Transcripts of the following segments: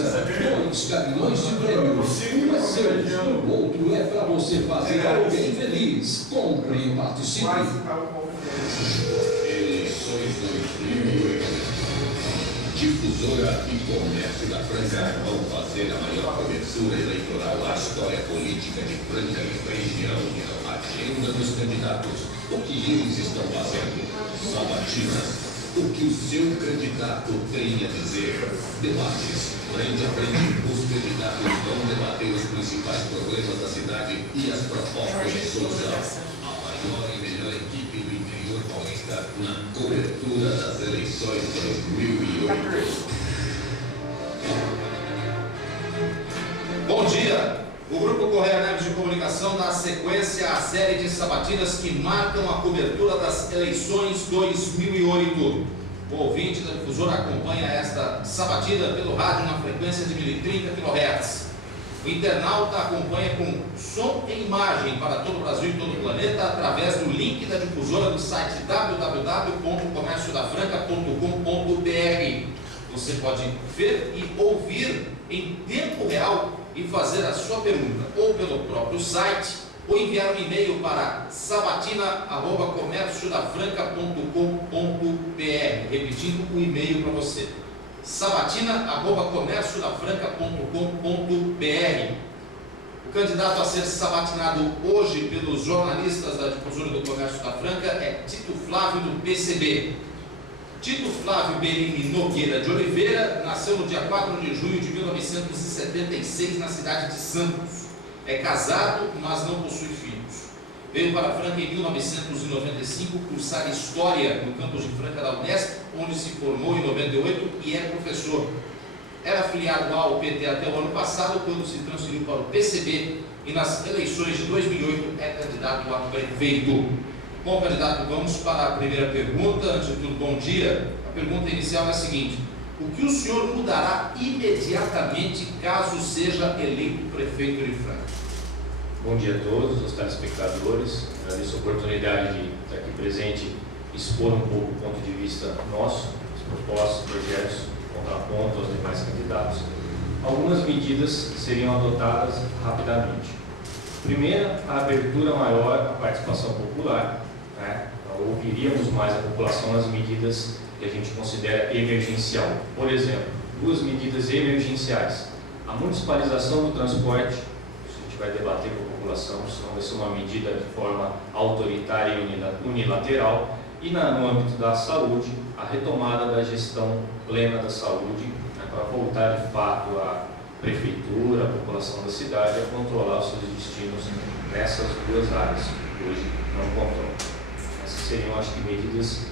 organiza 2 caminhões de prêmio. Um é seu, o outro é para você fazer alguém feliz. Compre e participe. Eleições 2008. Difusora e Comércio da Franca vão fazer a maior cobertura eleitoral da história política de Franca e região. Agenda dos candidatos. O que eles estão fazendo? Sabatinas. O que o seu candidato tem a dizer? Debates. Frente a frente, os candidatos vão debater os principais problemas da cidade e as propostas de solução. A maior e melhor equipe do interior paulista na cobertura das eleições 2008. Bom dia! O Grupo Correia Neves de Comunicação dá sequência à série de sabatinas que marcam a cobertura das eleições 2008. O ouvinte da difusora acompanha esta sabatina pelo rádio na frequência de 1030 kHz. O internauta acompanha com som e imagem para todo o Brasil e todo o planeta através do link da difusora no site www.comérciodafranca.com.br. Você pode ver e ouvir em tempo real e fazer a sua pergunta ou pelo próprio site ou enviar um e-mail para sabatina@comérciodafranca.com.br. Repetindo o e-mail para você: sabatina@comérciodafranca.com.br. O candidato a ser sabatinado hoje pelos jornalistas da difusora do Comércio da Franca é Tito Flávio, do PCB. Tito Flávio Berini Nogueira de Oliveira nasceu no dia 4 de junho de 1976 na cidade de Santos. É casado, mas não possui filhos. Veio para Franca em 1995 cursar História no campus de Franca da Unesp, onde se formou em 98 e é professor. Era afiliado ao PT até o ano passado, quando se transferiu para o PCB e nas eleições de 2008 é candidato a prefeito. Bom, candidato, vamos para a primeira pergunta. Antes de tudo, bom dia. A pergunta inicial é a seguinte: o que o senhor mudará imediatamente caso seja eleito prefeito de Franca? Bom dia a todos os telespectadores. Agradeço a oportunidade de estar aqui presente e expor um pouco o ponto de vista nosso, as propostas, projetos, contraponto aos demais candidatos. Algumas medidas seriam adotadas rapidamente. Primeira, a abertura maior à participação popular, né? Ouviríamos mais a população nas medidas que a gente considera emergencial. Por exemplo, 2 medidas emergenciais: a municipalização do transporte. A gente vai debater com a população, senão vai ser uma medida de forma autoritária e unilateral. E no âmbito da saúde, a retomada da gestão plena da saúde, né, para voltar de fato a prefeitura, a população da cidade a controlar os seus destinos nessas 2 áreas que hoje não controlam. Essas seriam, acho que, medidas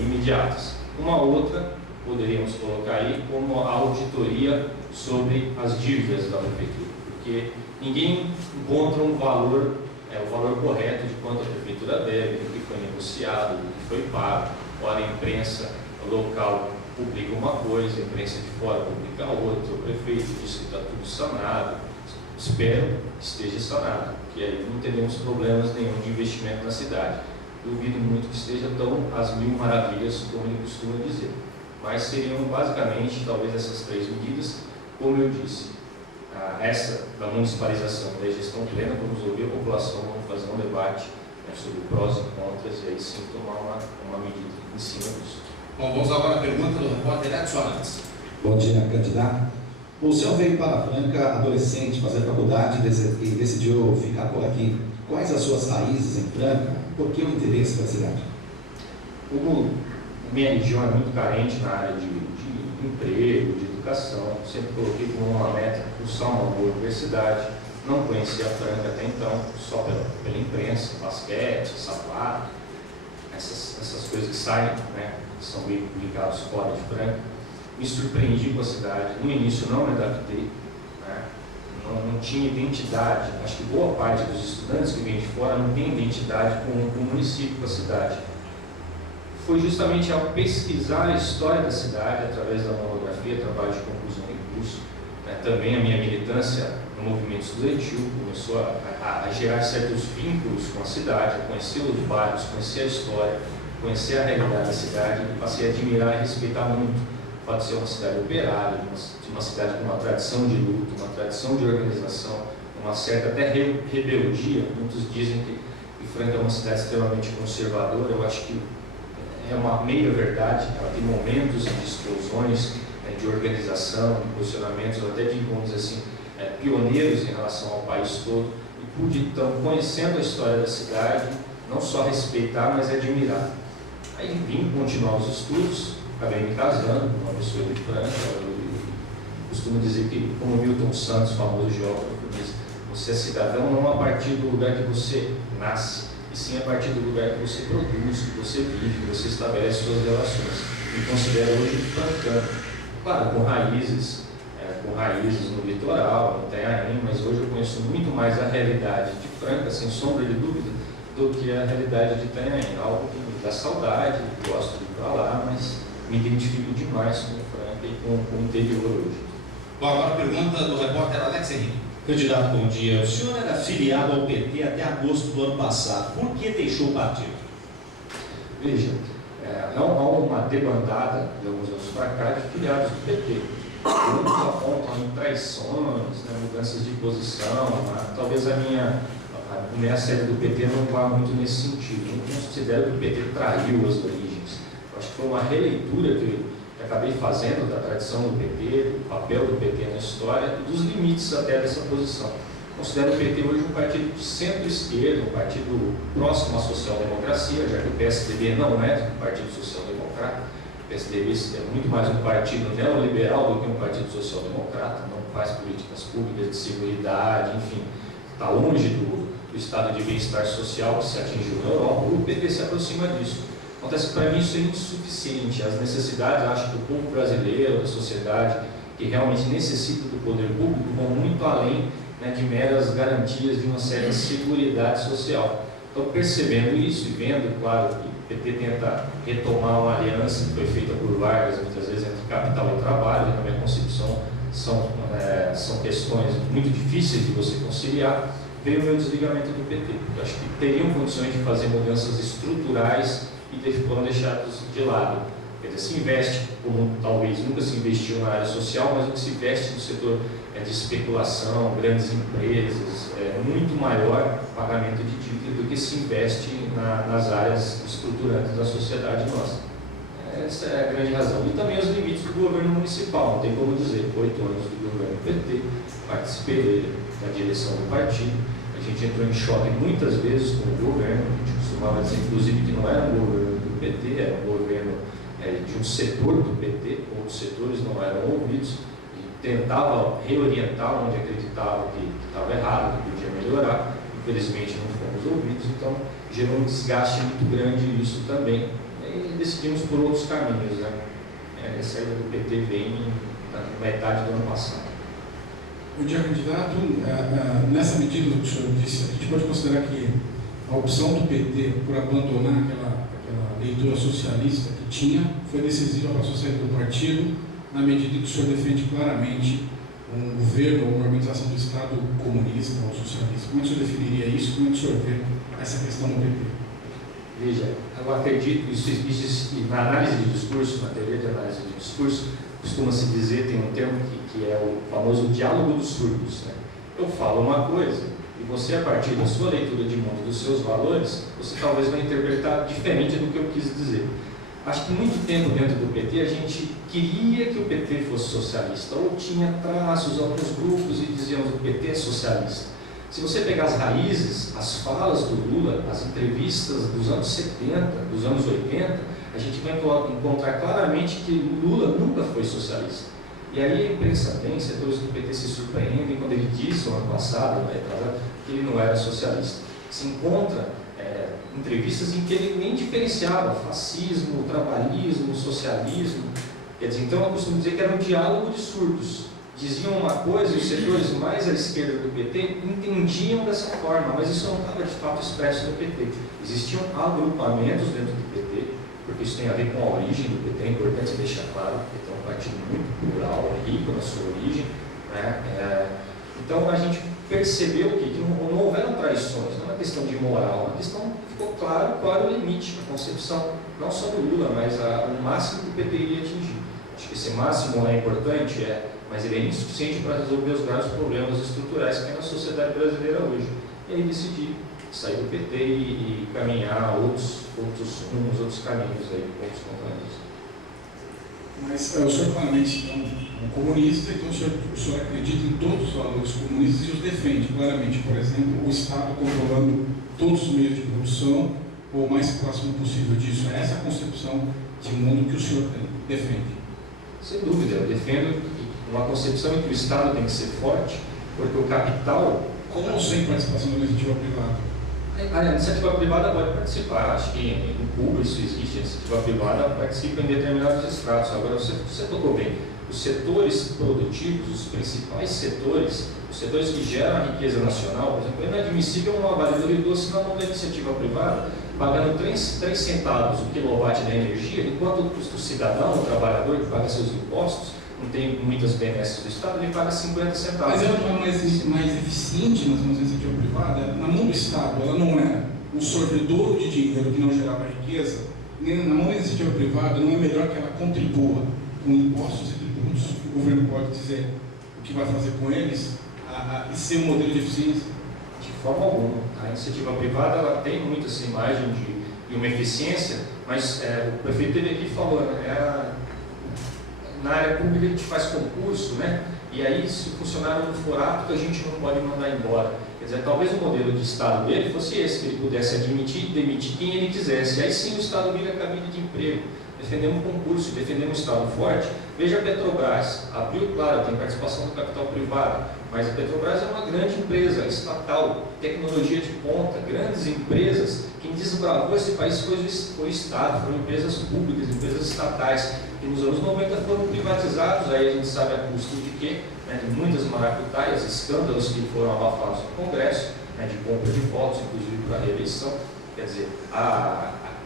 imediatas. Uma outra poderíamos colocar aí como a auditoria sobre as dívidas da prefeitura, porque ninguém encontra um valor, o valor correto de quanto a prefeitura deve, do que foi negociado, do que foi pago. Ora, a imprensa local publica uma coisa, a imprensa de fora publica outra, o prefeito diz que está tudo sanado. Espero que esteja sanado, porque aí não teremos problemas nenhum de investimento na cidade. Duvido muito que esteja tão às mil maravilhas como ele costuma dizer. Mas seriam basicamente, talvez, essas 3 medidas. Como eu disse, essa da municipalização da gestão plena, vamos ouvir a população, vamos fazer um debate, né, sobre prós e contras, e aí sim tomar uma medida em cima disso. Bom, vamos agora à pergunta do repórter Edson Arantes. Bom dia, candidato. O senhor veio para Franca adolescente, fazer faculdade e decidiu ficar por aqui. Quais as suas raízes em Franca? Por que o interesse pela cidade? Como minha região é muito carente na área de emprego, de educação, sempre coloquei como uma meta cursar uma boa universidade. Não conhecia a Franca até então, só pela imprensa, basquete, sapato, essas coisas que saem, né, que são bem publicados fora de Franca. Me surpreendi com a cidade. No início não me adaptei, né? Não tinha identidade. Acho que boa parte dos estudantes que vêm de fora não tem identidade com o município, com a cidade. Foi justamente ao pesquisar a história da cidade, através da monografia, trabalho de conclusão em curso, né? Também a minha militância no movimento estudantil começou a gerar certos vínculos com a cidade, a conhecer os bairros, conhecer a história, conhecer a realidade da cidade, e passei a admirar e respeitar muito pode ser uma cidade operária, uma cidade com uma tradição de luta, uma tradição de organização, uma certa até rebeldia. Muitos dizem que Franca é uma cidade extremamente conservadora. Eu acho que é uma meia verdade. Ela tem momentos de explosões, de organização, de posicionamentos, até de, vamos dizer assim, pioneiros em relação ao país todo. E pude, então, conhecendo a história da cidade, não só respeitar, mas admirar. Aí vim continuar os estudos, acabei me casando com uma pessoa de Franca. Eu costumo dizer que, como Milton Santos, famoso geógrafo, diz, você é cidadão não a partir do lugar que você nasce, e sim a partir do lugar que você produz, que você vive, que você estabelece suas relações. Me considero hoje francano, claro, com raízes no litoral, no Itanhaém, mas hoje eu conheço muito mais a realidade de Franca, sem sombra de dúvida, do que a realidade de Itanhaém. Algo que me dá saudade, gosto de ir para lá, mas me identifico demais com Franca e com o interior hoje. Bom, agora a pergunta do repórter Alex Henrique. Candidato, bom dia. O senhor era filiado ao PT até agosto do ano passado. Por que deixou o partido? Veja, não há uma debandada de alguns anos para cá de filiados do PT. Muitos apontam em traições, mudanças de posição. Talvez a minha saída do PT não vá muito nesse sentido. Eu não considero que o PT traiu as origens. Eu acho que foi uma releitura que acabei fazendo da tradição do PT, do papel do PT na história e dos limites até dessa posição. Considero o PT hoje um partido de centro-esquerda, um partido próximo à social-democracia, já que o PSDB não é um partido social-democrata. O PSDB é muito mais um partido neoliberal do que um partido social-democrata, não faz políticas públicas de seguridade, enfim, está longe do estado de bem-estar social que se atingiu na Europa. O PT se aproxima disso. Acontece que para mim isso é insuficiente. As necessidades, acho que o povo brasileiro, da sociedade, que realmente necessita do poder público, vão muito além de meras garantias de uma certa seguridade social. Então, percebendo isso e vendo, claro, que o PT tenta retomar uma aliança que foi feita por Vargas, muitas vezes entre capital e trabalho, na minha concepção são questões muito difíceis de você conciliar, veio o meu desligamento do PT. Eu acho que teriam condições de fazer mudanças estruturais e foram deixados de lado. Quer dizer, se investe, como talvez nunca se investiu na área social, mas o que se investe no setor de especulação, grandes empresas, muito maior pagamento de dívida do que se investe nas áreas estruturantes da sociedade nossa. Essa é a grande razão. E também os limites do governo municipal, não tem como dizer, 8 anos do governo PT, participei da direção do partido, a gente entrou em choque muitas vezes com o governo, a gente costumava dizer, inclusive, que não era um governo do PT, era um governo de um setor do PT, outros setores não eram ouvidos, e tentava reorientar onde acreditava que estava errado, que podia melhorar. Infelizmente não fomos ouvidos, então gerou um desgaste muito grande isso também. E decidimos por outros caminhos. A saída do PT vem na metade do ano passado. Bom dia, candidato. Nessa medida que o senhor disse, a gente pode considerar que a opção do PT por abandonar aquela leitura socialista que tinha foi decisiva para a sua saída do partido, na medida que o senhor defende claramente um governo ou uma organização do Estado comunista ou socialista. Como é que o senhor definiria isso? Como é que o senhor vê essa questão do PT? Veja, eu acredito, isso na análise de discurso, na teoria de análise de discurso, costuma-se dizer, tem um termo que é o famoso diálogo dos surdos. Eu falo uma coisa, e você, a partir da sua leitura de mundo, dos seus valores, você talvez vai interpretar diferente do que eu quis dizer. Acho que muito tempo dentro do PT a gente queria que o PT fosse socialista, ou tinha traços, alguns grupos, e dizíamos que o PT é socialista. Se você pegar as raízes, as falas do Lula, as entrevistas dos anos 70, dos anos 80, a gente vai encontrar claramente que Lula nunca foi socialista. E aí a imprensa tem, setores do PT se surpreendem quando ele disse no ano passado, que ele não era socialista. Se encontra entrevistas em que ele nem diferenciava fascismo, trabalhismo, socialismo. Quer dizer, então eu costumo dizer que era um diálogo de surdos. Diziam uma coisa e os setores mais à esquerda do PT entendiam dessa forma, mas isso não estava de fato expresso no PT. Existiam agrupamentos dentro do PT, porque isso tem a ver com a origem do PT, é importante deixar claro, o PT é um partido muito plural, rico na sua origem. Então a gente percebeu que não houveram traições, não é uma questão de moral, é uma questão que ficou claro qual era o limite, a concepção, não só do Lula, mas o máximo que o PT iria atingir. Acho Esse máximo é importante, mas ele é insuficiente para resolver os graves problemas estruturais que tem na sociedade brasileira hoje. E aí decidi sair do PT e caminhar outros rumos, outros caminhos aí, outros companheiros. Mas o senhor claramente então, é um comunista, então o senhor acredita em todos os valores comunistas e os defende claramente. Por exemplo, o Estado controlando todos os meios de produção, ou o mais próximo possível disso. É essa a concepção de mundo que o senhor defende? Sem dúvida, eu defendo uma concepção em que o Estado tem que ser forte, porque o capital... Como sem participação da iniciativa privada? A iniciativa privada pode participar, acho que no Cuba isso existe, a iniciativa privada participa em determinados estratos. Agora, você tocou bem, os setores produtivos, os principais setores, os setores que geram a riqueza nacional, por exemplo, é inadmissível uma valedora de doce na mão da iniciativa privada, pagando 3 centavos o quilowatt da energia, enquanto o cidadão, o trabalhador que paga seus impostos, não tem muitas benesses do Estado, ele paga 50 centavos. Mas ela não é mais eficiente nas mãos da iniciativa privada? Na mão do Estado, ela não é um sorvedouro de dinheiro que não gerava riqueza? Na mão da iniciativa privada, não é melhor que ela contribua com impostos e tributos, que o governo pode dizer o que vai fazer com eles, e ser um modelo de eficiência? De forma alguma. A iniciativa privada ela tem muito essa imagem de uma eficiência, mas o prefeito teve aqui falando, na área pública a gente faz concurso, né? E aí se o funcionário não for apto, a gente não pode mandar embora. Quer dizer, talvez o modelo de Estado dele fosse esse, que ele pudesse admitir e demitir quem ele quisesse. Aí sim o Estado vira cabide de emprego. Defendemos um concurso, defendemos um Estado forte. Veja a Petrobras, abriu, claro, tem participação do capital privado, mas a Petrobras é uma grande empresa estatal, tecnologia de ponta, grandes empresas. Quem desbravou esse país foi o Estado, foram empresas públicas, empresas estatais, que nos anos 90 foram privatizados, aí a gente sabe a custo de quê? Né, de muitas maracutaias, escândalos que foram abafados no Congresso, né, de compra de votos, inclusive para a reeleição. Quer dizer,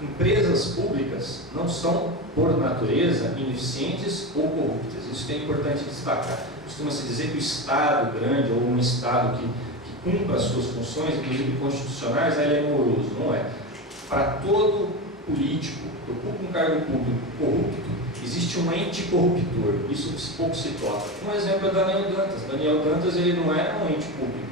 empresas públicas não são, por natureza, ineficientes ou corruptas. Isso que é importante destacar. Costuma-se dizer que o Estado grande, ou um Estado que cumpra as suas funções, inclusive constitucionais, ele é moroso. Não é. Para todo político que ocupa um cargo público corrupto, existe um ente corruptor. Isso pouco se toca. Um exemplo é Daniel Dantas. Daniel Dantas ele não é um ente público,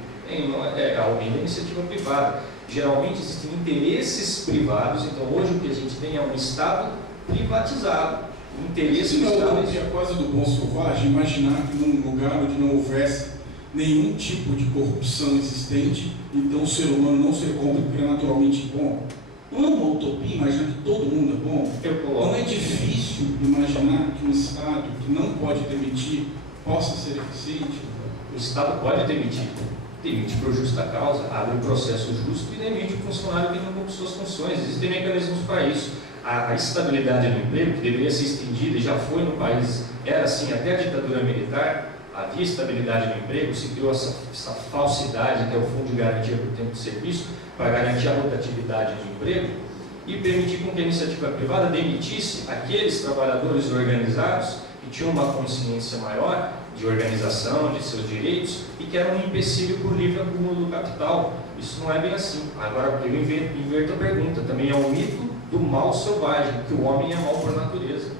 é alguém da iniciativa privada. Geralmente existem interesses privados, então hoje o que a gente tem é um Estado privatizado. O interesse do Estado é quase do bom selvagem imaginar que num lugar onde não houvesse nenhum tipo de corrupção existente, então o ser humano não ser corrupto porque é naturalmente bom. Não é uma utopia imaginar que todo mundo é bom? Não é difícil imaginar que um Estado que não pode demitir possa ser eficiente? O Estado pode demitir. Demite por justa causa, abre um processo justo e demite o funcionário que não cumpre suas funções. Existem mecanismos para isso. A estabilidade do emprego, que deveria ser estendida e já foi no país, era assim até a ditadura militar, havia estabilidade no emprego, se criou essa falsidade, que é o Fundo de Garantia por Tempo de Serviço, para garantir a rotatividade do emprego e permitir com que a iniciativa privada demitisse aqueles trabalhadores organizados que tinham uma consciência maior de organização, de seus direitos e que eram um empecilho para o livre acúmulo do capital. Isso não é bem assim. Agora, eu inverto a pergunta. Também é um mito do mal selvagem, que o homem é mal por natureza.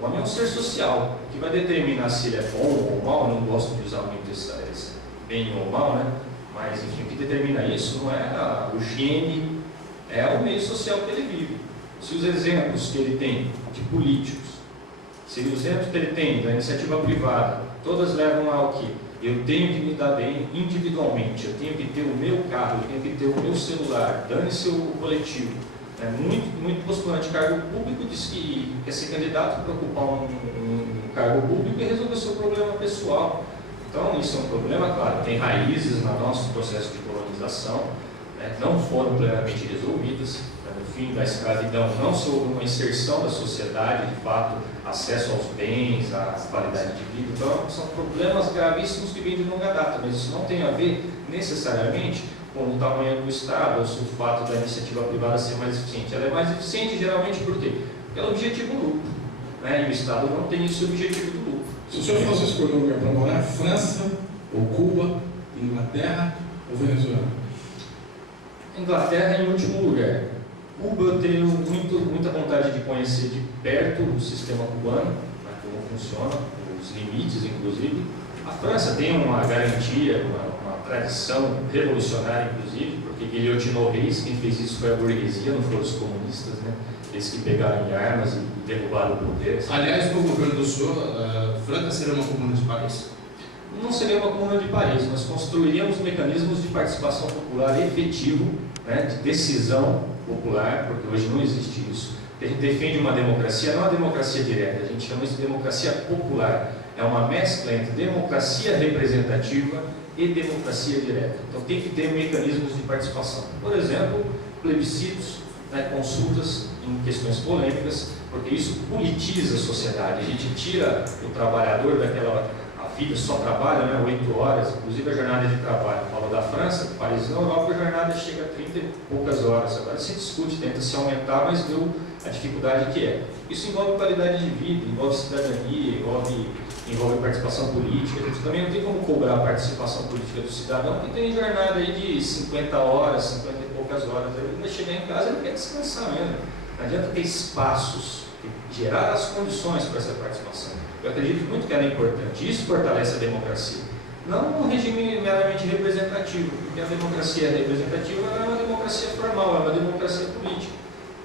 O homem é um ser social, que vai determinar se ele é bom ou mal. Eu não gosto de usar muito esse bem ou mal, né? Mas, enfim, o que determina isso não é o gene, é o meio social que ele vive. Se os exemplos que ele tem de políticos, se os exemplos que ele tem da iniciativa privada, todas levam ao que eu tenho que me dar bem individualmente, eu tenho que ter o meu carro, eu tenho que ter o meu celular, dane-se o coletivo. É muito postulante de cargo público diz que quer ser candidato para ocupar um cargo público e resolver o seu problema pessoal. Então, isso é um problema, claro, tem raízes no nosso processo de colonização, né, que não foram plenamente resolvidas. No fim da escravidão, não se houve uma inserção da sociedade, de fato, acesso aos bens, à qualidade de vida. Então, são problemas gravíssimos que vêm de longa data, mas isso não tem a ver necessariamente com o tamanho do Estado ou se o fato da iniciativa privada ser mais eficiente. Ela é mais eficiente geralmente por quê? Pelo objetivo lucro, né? E o Estado não tem esse objetivo do lucro. Se o senhor fosse escolher um lugar para morar, França ou Cuba, Inglaterra ou Venezuela? Inglaterra em último lugar. Cuba eu tenho muita vontade de conhecer de perto o sistema cubano, né, como como funciona, os limites, inclusive. A França tem uma garantia, uma tradição revolucionária, inclusive, porque guilhotinou reis, quem fez isso foi a burguesia, não foram os comunistas, né? Eles que pegaram em armas e derrubaram o poder. Aliás, no governo do senhor, Franca seria uma comuna de Paris? Não seria uma comuna de Paris, nós construiríamos mecanismos de participação popular efetivo, né, de decisão popular, porque hoje não existe isso. A gente defende uma democracia, não uma democracia direta, a gente chama isso de democracia popular. É uma mescla entre democracia representativa e democracia direta. Então tem que ter mecanismos de participação. Por exemplo, plebiscitos, né, consultas em questões polêmicas, porque isso politiza a sociedade. A gente tira o trabalhador daquela vida, só trabalha, né, 8 horas, inclusive a jornada de trabalho. Falo da França, Paris, na Europa, a jornada chega a 30 e poucas horas. Agora se discute, tenta se aumentar, mas viu a dificuldade que é. Isso envolve qualidade de vida, envolve cidadania, envolve participação política. A gente também não tem como cobrar a participação política do cidadão, que tem jornada aí de 50 horas, 50 e poucas horas. Ele vai chegar em casa, ele quer descansar mesmo. Não adianta ter espaços, gerar as condições para essa participação. Eu acredito muito que ela é importante. Isso fortalece a democracia. Não um regime meramente representativo, porque a democracia representativa ela é uma democracia formal, é uma democracia política,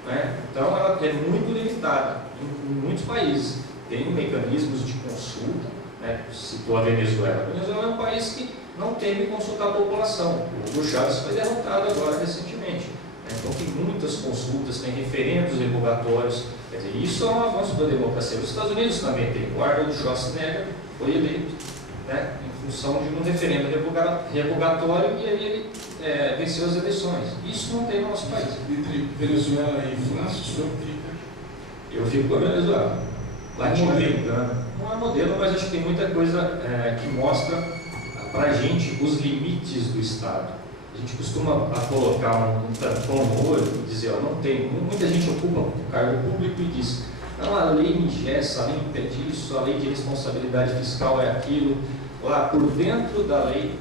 né? Então ela é muito limitada em muitos países. Tem mecanismos de consulta, né? Citou a Venezuela. A Venezuela é um país que não teme consultar a população. O Hugo Chávez foi derrotado agora recentemente. Então tem muitas consultas, tem referendos revogatórios. Quer dizer, isso é um avanço da democracia. Os Estados Unidos também tem. O Arnold Schwarzenegger foi eleito, né, em função de um referendo revogatório e aí ele venceu as eleições. Isso não tem no nosso país. Entre Venezuela e França, o senhor fica? Eu fico com a Venezuela. Latino-americana. Não é modelo, mas acho que tem muita coisa que mostra para a gente os limites do Estado. A gente costuma colocar um tampão no olho e dizer, ó, não tem. Muita gente ocupa um cargo público e diz, não, a lei engessa, a lei impede isso, a lei de responsabilidade fiscal é aquilo. Lá por dentro da lei,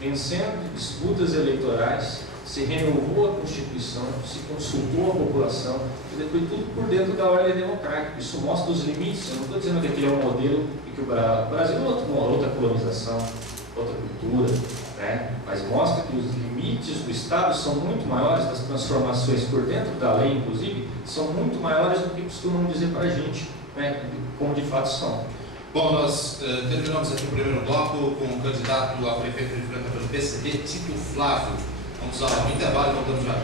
vencendo disputas eleitorais, se renovou a Constituição, se consultou a população, e foi tudo por dentro da ordem democrática. Isso mostra os limites. Eu não estou dizendo que aquele é um modelo e que o Brasil é outra colonização, outra cultura, né? Mas mostra que os limites do Estado são muito maiores, das transformações por dentro da lei, inclusive, são muito maiores do que costumam dizer para a gente, né? Como de fato são. Bom, nós terminamos aqui o primeiro bloco com o candidato a prefeito de Franca pelo PCB, Tito Flávio. Vamos ao intervalo e voltamos já.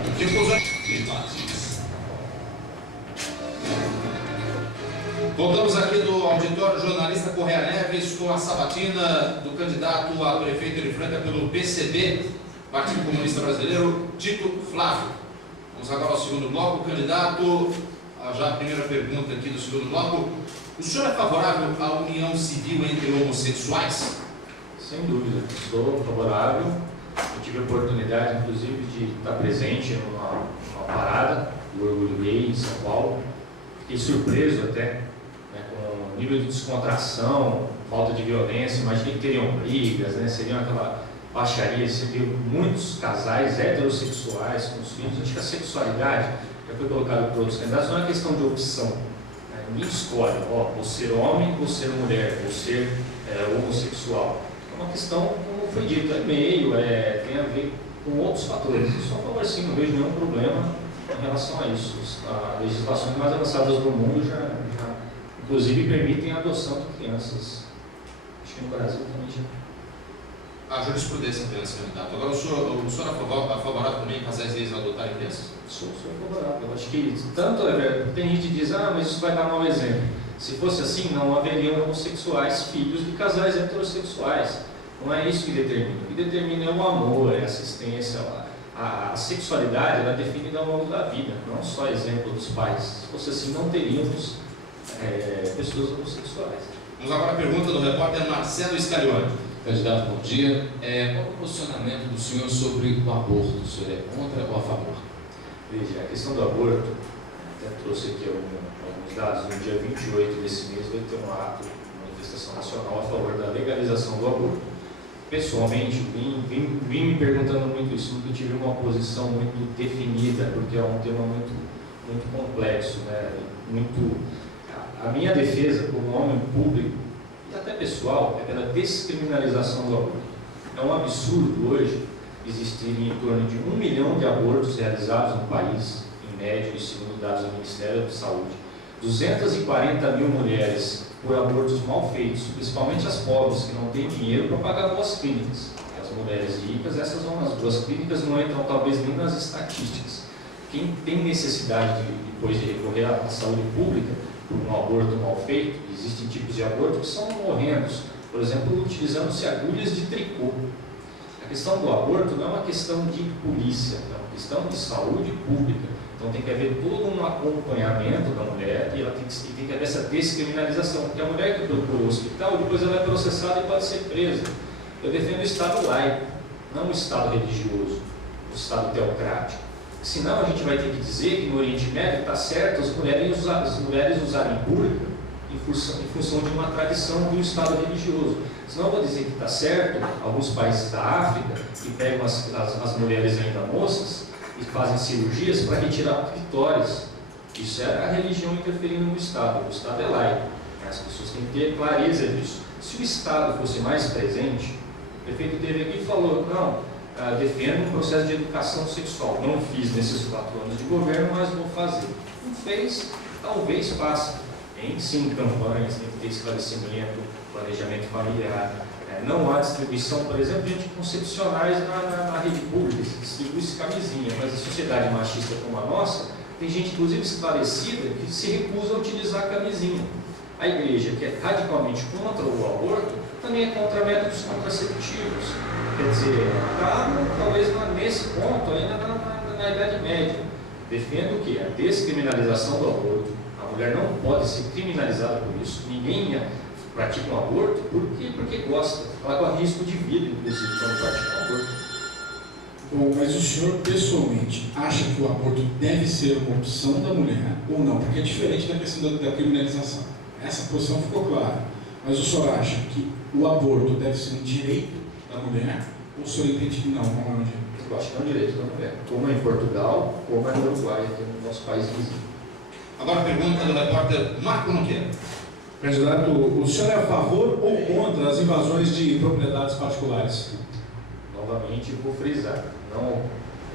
Voltamos aqui do auditório jornalista Correia Neves com a sabatina do candidato a prefeito de Franca pelo PCB, Partido Comunista Brasileiro, Tito Flávio. Vamos agora ao segundo bloco. Candidato, já a primeira pergunta aqui do segundo bloco. O senhor é favorável à união civil entre homossexuais? Sem dúvida, sou favorável. Eu tive a oportunidade, inclusive, de estar presente numa parada do Orgulho Gay em São Paulo. Fiquei surpreso até, né, com o nível de descontração, falta de violência. Imaginei que teriam brigas, né, seriam aquela baixaria. Você viu muitos casais heterossexuais com os filhos. Acho que a sexualidade, já foi colocado por outros candidatos, não é uma questão de opção. Né, ninguém escolhe, ó, vou ser homem, vou ser mulher, vou ser homossexual. É uma questão, como foi dito, é meio, tem a ver com outros fatores. Só por assim, não vejo nenhum problema em relação a isso. As legislações mais avançadas do mundo já inclusive, permitem a adoção de crianças. Acho que no Brasil também já. A jurisprudência apenas, candidato. Agora, o senhor é favorável também em casais gays a adotarem crianças? Sou favorável. Eu acho que tanto tem gente que diz, mas isso vai dar mau exemplo. Se fosse assim, não haveriam homossexuais filhos de casais heterossexuais. Não é isso que determina. O que determina é o amor, é a assistência. A sexualidade ela é definida ao longo da vida, não só exemplo dos pais. Se fosse assim, não teríamos pessoas homossexuais. Vamos agora à pergunta do repórter Marcelo Scalione. Candidato, bom dia. Qual é o posicionamento do senhor sobre o aborto? O senhor é contra ou a favor? Veja, a questão do aborto, até trouxe aqui alguns dados. No dia 28 desse mês vai ter um ato, uma manifestação nacional a favor da legalização do aborto. Pessoalmente, vim me perguntando muito isso, nunca tive uma posição muito definida, porque é um tema muito complexo, né? A minha defesa como homem público e até pessoal é pela descriminalização do aborto. É um absurdo hoje existirem em torno de 1 milhão de abortos realizados no país, em média, e segundo dados do Ministério da Saúde. 240 mil mulheres por abortos mal feitos, principalmente as pobres que não têm dinheiro para pagar boas clínicas. As mulheres ricas, essas vão nas boas clínicas, não entram talvez nem nas estatísticas. Quem tem necessidade depois de recorrer à saúde pública por um aborto mal feito, existem tipos de aborto que são horrendos, por exemplo, utilizando-se agulhas de tricô. A questão do aborto não é uma questão de polícia, é uma questão de saúde pública. Então tem que haver todo um acompanhamento da mulher e tem que haver essa descriminalização, porque a mulher que procura o hospital, depois ela é processada e pode ser presa. Eu defendo o Estado laico, não o Estado religioso, o Estado teocrático. Senão a gente vai ter que dizer que no Oriente Médio está certo as mulheres usarem burca em função de uma tradição do Estado religioso. Senão eu vou dizer que está certo alguns países da África que pegam as mulheres ainda moças e fazem cirurgias para retirar clitóris. Isso é a religião interferindo no Estado. O Estado é laico. As pessoas têm que ter clareza disso. Se o Estado fosse mais presente, o prefeito teve aqui e falou, não, defendo um processo de educação sexual. Não fiz nesses 4 anos de governo, mas vou fazer. Não fez, talvez faça. Tem sim campanhas, tem que ter esclarecimento, planejamento familiar. Não há distribuição, por exemplo, de anticoncepcionais na rede pública, distribui-se camisinha, mas a sociedade machista como a nossa, tem gente inclusive esclarecida que se recusa a utilizar a camisinha. A igreja, que é radicalmente contra o aborto, também é contra métodos contraceptivos. Quer dizer, está talvez nesse ponto ainda na Idade Média. Defendo o quê? A descriminalização do aborto. A mulher não pode ser criminalizada por isso. Ninguém pratica um aborto porque gosta. Ela corre risco de vida, inclusive, quando pratica um aborto. Bom, mas o senhor pessoalmente acha que o aborto deve ser uma opção da mulher ou não? Porque é diferente da questão da criminalização. Essa posição ficou clara. Mas o senhor acha que o aborto deve ser um direito da mulher ou o senhor entende que não é um direito? Eu acho que é um direito da mulher. Como é em Portugal, como é no Uruguai, que é o nosso país vizinho. Agora pergunta do repórter Marco Nogueira. Candidato, o senhor é a favor ou contra as invasões de propriedades particulares? Novamente, eu vou frisar. Não,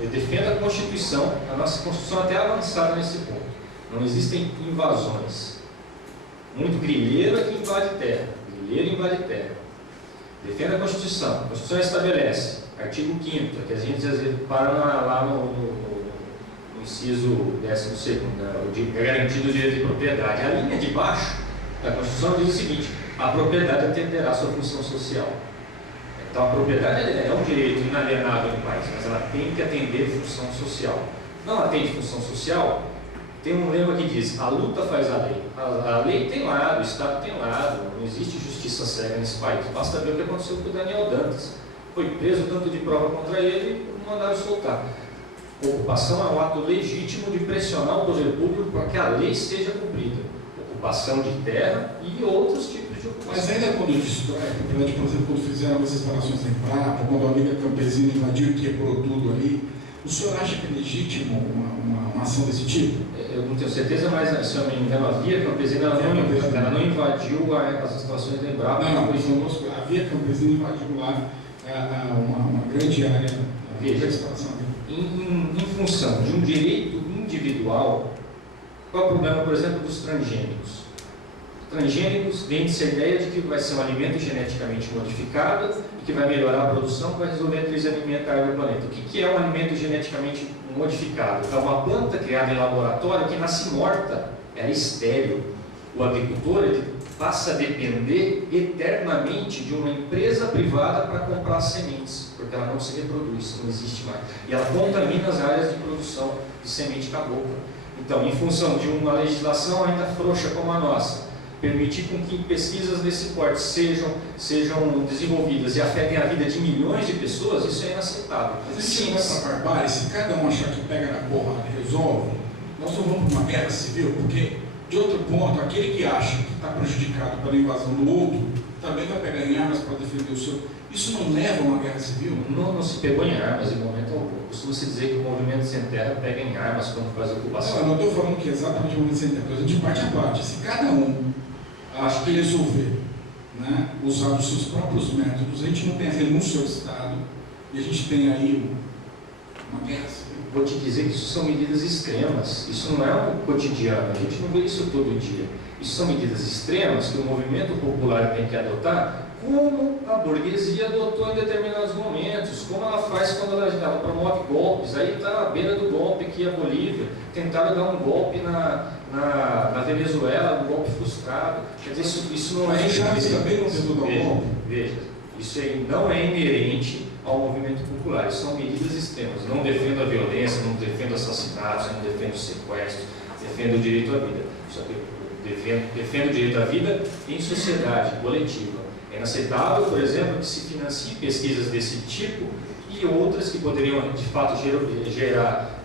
eu defendo a Constituição, a nossa Constituição até avançada nesse ponto. Não existem invasões. Muito grileiro é que invade terra. Grileiro invade terra. Defenda a Constituição. A Constituição estabelece, artigo 5º, que a gente às vezes para lá no inciso 12º, né, garantido o direito de propriedade. A linha de baixo da Constituição diz o seguinte: a propriedade atenderá à sua função social. Então a propriedade é um direito inalienável do país, mas ela tem que atender função social. Não atende função social, tem um lema que diz: a luta faz a lei. A lei tem lado, o Estado tem lado, não existe justiça cega nesse país. Basta ver o que aconteceu com o Daniel Dantas. Foi preso, tanto de prova contra ele, e mandaram soltar. Ocupação é um ato legítimo de pressionar o poder público para que a lei seja cumprida. Ocupação de terra e outros tipos de ocupação. Mas ainda quando destrói, por exemplo, quando fizeram as instalações em Prata, quando a Liga Campesina invadiu e quebrou tudo ali, o senhor acha que é legítimo uma ação desse tipo? Eu não tenho certeza, mas se eu não me engano, a Via Campesina ela não invadiu as instalações da Embrapa. Não, a Via Campesina invadiu lá uma grande área da instalação. Em função de um direito individual, qual é o problema, por exemplo, dos transgênicos? Transgênicos vende-se a ideia de que vai ser um alimento geneticamente modificado e que vai melhorar a produção, que vai resolver a crise alimentar do planeta. O que é um alimento geneticamente modificado? É uma planta criada em laboratório que nasce morta, é estéril. O agricultor ele passa a depender eternamente de uma empresa privada para comprar as sementes, porque ela não se reproduz, não existe mais. E ela contamina as áreas de produção de semente cabocla. Então, em função de uma legislação ainda frouxa como a nossa, permitir com que pesquisas desse porte sejam desenvolvidas e afetem a vida de milhões de pessoas, isso é inaceitável. Mas se não vai para barbárie, se cada um achar que pega na porrada e resolve, nós não vamos para uma guerra civil, porque, de outro ponto, aquele que acha que está prejudicado pela invasão do outro, também vai pegar em armas para defender o seu. Isso não leva a uma guerra civil? Não se pegou em armas em momento algum. Costuma-se dizer que o movimento sem terra pega em armas quando faz ocupação. Eu não estou falando que é exatamente o movimento sem terra, estou de parte a parte. Se cada um acha que resolver, né, usar os seus próprios métodos, a gente não tem a renúncia ao Estado e a gente tem aí uma guerra civil. Vou te dizer que isso são medidas extremas. Isso não é um cotidiano. A gente não vê isso todo dia. Isso são medidas extremas que o movimento popular tem que adotar, como a burguesia adotou em determinados momentos, como ela faz quando ela promove golpes. Aí está na beira do golpe aqui a Bolívia, tentaram dar um golpe na Venezuela, um golpe frustrado. Quer dizer, isso não Mas é... o Chaves também não tentou dar um golpe? Veja, isso aí não é inerente ao movimento popular. Isso são medidas extremas. Não defendo a violência, não defendo assassinatos, não defendo sequestros, defendo o direito à vida. Só que defendo o direito à vida em sociedade coletiva. É inaceitável, por exemplo, que se financie pesquisas desse tipo e outras que poderiam, de fato, gerar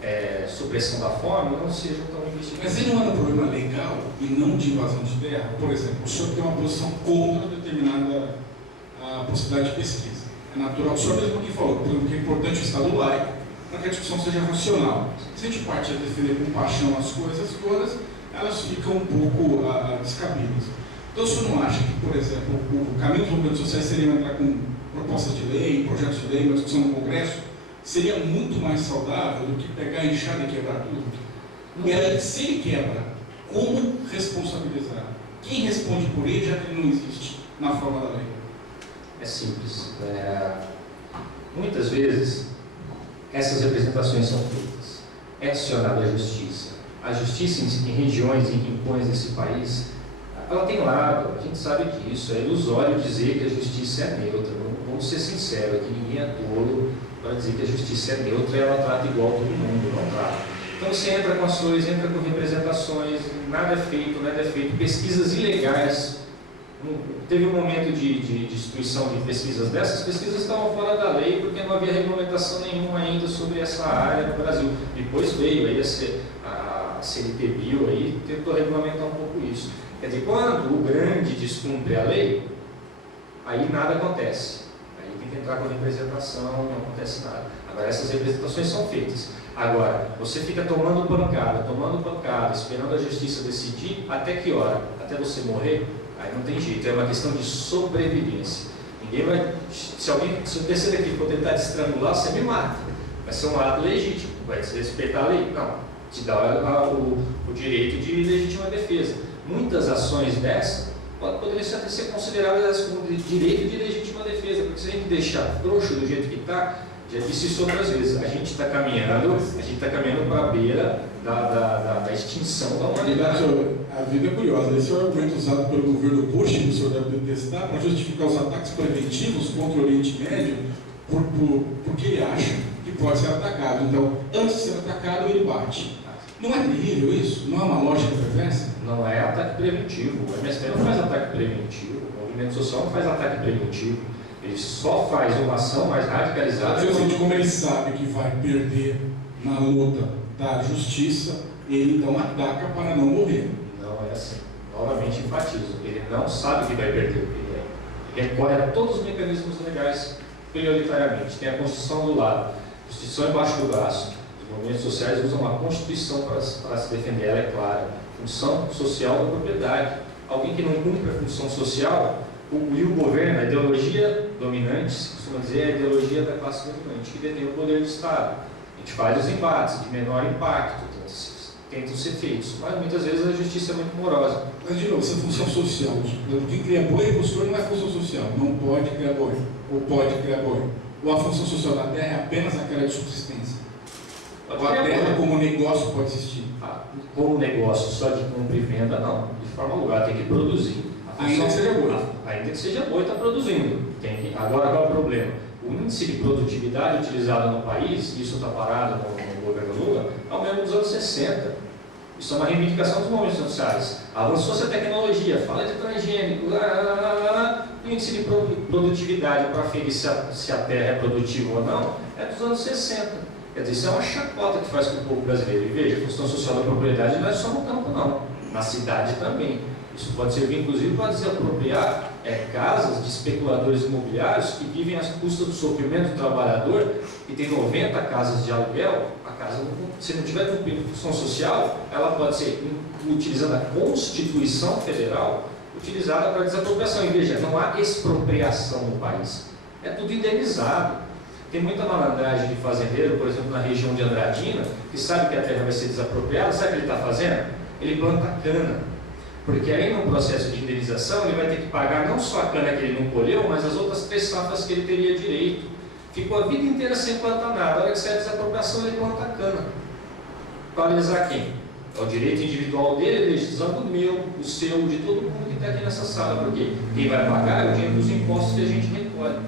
supressão da fome não sejam tão investigadas. Mas ele não é um problema legal e não de invasão de terra? Por exemplo, o senhor tem uma posição contra determinada possibilidade de pesquisa. É natural. O senhor mesmo aqui falou, por exemplo, que é importante o Estado laico para que a discussão seja racional. Se a gente parte a defender com paixão as coisas todas, elas ficam um pouco descabidas. Então, o senhor não acha que, por exemplo, o caminho dos movimentos sociais seria entrar com propostas de lei, projetos de lei, uma discussão no Congresso, seria muito mais saudável do que pegar a enxada e quebrar tudo? E aí, se ele quebra, como responsabilizar? Quem responde por ele, já que ele não existe na forma da lei? É simples. Muitas vezes, essas representações são feitas. É acionada a justiça. A justiça em regiões, em rincões desse país, ela tem lado, a gente sabe disso. É ilusório dizer que a justiça é neutra. Vamos ser sinceros, aqui ninguém é tolo para dizer que a justiça é neutra e ela trata igual todo mundo, não trata. Então você entra com ações, entra com representações, nada é feito, pesquisas ilegais. Teve um momento de destruição de pesquisas dessas, as pesquisas estavam fora da lei porque não havia regulamentação nenhuma ainda sobre essa área no Brasil. Depois veio aí a CNPq aí, tentou regulamentar um pouco isso. Quer dizer, quando o grande descumpre a lei, aí nada acontece. Aí tem que entrar com representação, não acontece nada. Agora, essas representações são feitas. Agora, você fica tomando pancada, esperando a justiça decidir, até que hora? Até você morrer? Aí não tem jeito, é uma questão de sobrevivência. Ninguém vai... Se eu descer daqui e for tentar te estrangular, você me mata. Vai ser um ato legítimo, vai respeitar a lei? Não. Te dá o direito de legítima defesa. Muitas ações dessas poderiam ser consideradas como direito de legítima defesa, porque se a gente deixar frouxo do jeito que está, já disse isso outras vezes, a gente está caminhando para a beira da extinção da humanidade. A vida é curiosa. Esse é o argumento usado pelo governo Bush, que o senhor deve detestar, para justificar os ataques preventivos contra o Oriente Médio, porque ele acha que pode ser atacado. Então, antes de ser atacado, ele bate. Não é terrível isso? Não é uma lógica perversa? Não é ataque preventivo. O MST não faz ataque preventivo. O movimento social não faz ataque preventivo. Ele só faz uma ação mais radicalizada. Como ele sabe que vai perder na luta da justiça, ele então ataca para não morrer. Não é assim. Novamente enfatizo. Ele não sabe que vai perder. Ele recorre a todos os mecanismos legais prioritariamente. Tem a Constituição do lado, a Constituição embaixo do braço. Os movimentos sociais usam a Constituição para se defender, ela é clara. Função social da propriedade. Alguém que não cumpre a função social, e o governo, a ideologia dominante, se costuma dizer, é a ideologia da classe dominante, que detém o poder do Estado. A gente faz os embates de menor impacto, tentam ser feitos, mas muitas vezes a justiça é muito morosa. Mas, de novo, essa função social, quem cria boi, o senhor não é função social, não pode criar boi, ou pode criar boi. Ou a função social da terra é apenas aquela de subsistência. Ou a terra como negócio pode existir. Como negócio só de compra e venda, não. De forma alguma, tem que produzir. Ainda que seja boi. Ainda que seja boi, está produzindo. Agora, qual é o problema? O índice de produtividade utilizado no país, isso está parado no governo Lula, é o mesmo dos anos 60. Isso é uma reivindicação dos movimentos sociais. Avançou-se a tecnologia, fala de transgênico, o índice de produtividade para aferir se a terra é produtiva ou não, é dos anos 60. Quer dizer, isso é uma chacota que faz com o povo brasileiro. E veja, a função social da propriedade não é só no campo, não. na cidade também. Isso pode servir, inclusive, para desapropriar casas de especuladores imobiliários que vivem às custas do sofrimento do trabalhador e tem 90 casas de aluguel. A casa, se não tiver cumprindo função social, ela pode ser utilizada a Constituição Federal, utilizada para desapropriação. E veja, não há expropriação no país, é tudo indenizado. Tem muita malandragem de fazendeiro, por exemplo, na região de Andradina, que sabe que a terra vai ser desapropriada. Sabe o que ele está fazendo? Ele planta cana. Porque aí no processo de indenização ele vai ter que pagar não só a cana que ele não colheu, mas as outras 3 safras que ele teria direito. Ficou a vida inteira sem plantar nada. A hora que sai a desapropriação ele planta cana. Para alisar quem? É o direito individual dele, legislando o meu, o seu, de todo mundo que está aqui nessa sala. Porque quem vai pagar é o dinheiro dos impostos que a gente recolhe.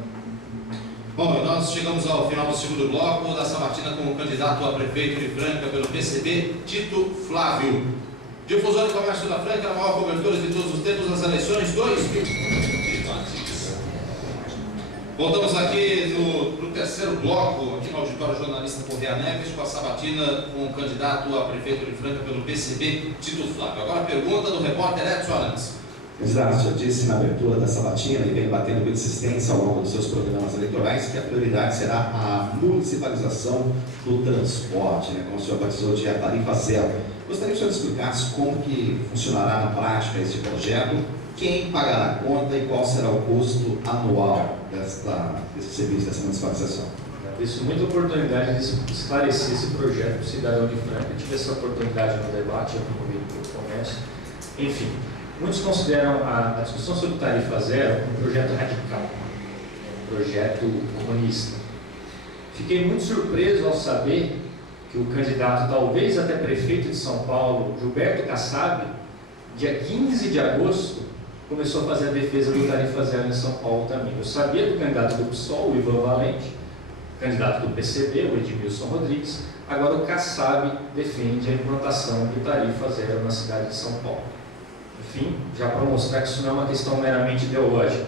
Bom, nós chegamos ao final do segundo bloco da sabatina com o candidato a prefeito de Franca pelo PCB, Tito Flávio. Difusora do Comércio da Franca, a maior cobertura de todos os tempos das eleições 2000. Voltamos aqui no terceiro bloco, aqui no Auditório Jornalista Correia Neves, com a sabatina com o candidato a prefeito de Franca pelo PCB, Tito Flávio. Agora a pergunta do repórter Edson Arantes. Exato, já disse na abertura da sabatina e vem batendo com insistência ao longo dos seus programas eleitorais que a prioridade será a municipalização do transporte, como o senhor batizou de a tarifa zero. Gostaria que o senhor explicasse como que funcionará na prática este projeto, quem pagará a conta e qual será o custo anual desse serviço, dessa municipalização. Agradeço muito a oportunidade de esclarecer esse projeto para o cidadão de Franca. Eu tive essa oportunidade no debate, eu promovido pelo comércio. Enfim, muitos consideram a discussão sobre tarifa zero um projeto radical, um projeto comunista. Fiquei muito surpreso ao saber que o candidato, talvez até prefeito de São Paulo, Gilberto Kassab, dia 15 de agosto, começou a fazer a defesa do tarifa zero em São Paulo também. Eu sabia do candidato do PSOL, o Ivan Valente, candidato do PCB, o Edmilson Rodrigues. Agora o Kassab defende a implantação de tarifa zero na cidade de São Paulo. Enfim, já para mostrar que isso não é uma questão meramente ideológica.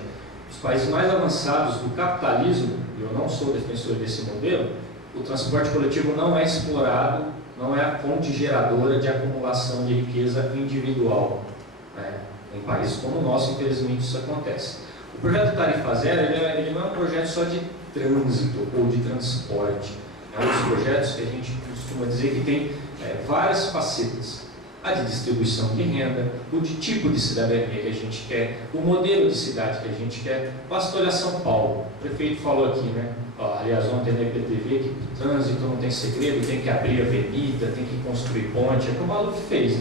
Os países mais avançados do capitalismo, e eu não sou defensor desse modelo, o transporte coletivo não é explorado, não é a fonte geradora de acumulação de riqueza individual. Em países como o nosso, infelizmente, isso acontece. O projeto Tarifa Zero ele não é um projeto só de trânsito ou de transporte. É um dos projetos que a gente costuma dizer que tem várias facetas. A de distribuição de renda, o de tipo de cidadania que a gente quer, o modelo de cidade que a gente quer. Basta olhar São Paulo. O prefeito falou aqui, aliás, ontem na IPTV, que o trânsito não tem segredo, tem que abrir avenida, tem que construir ponte. É o que o Maluf fez,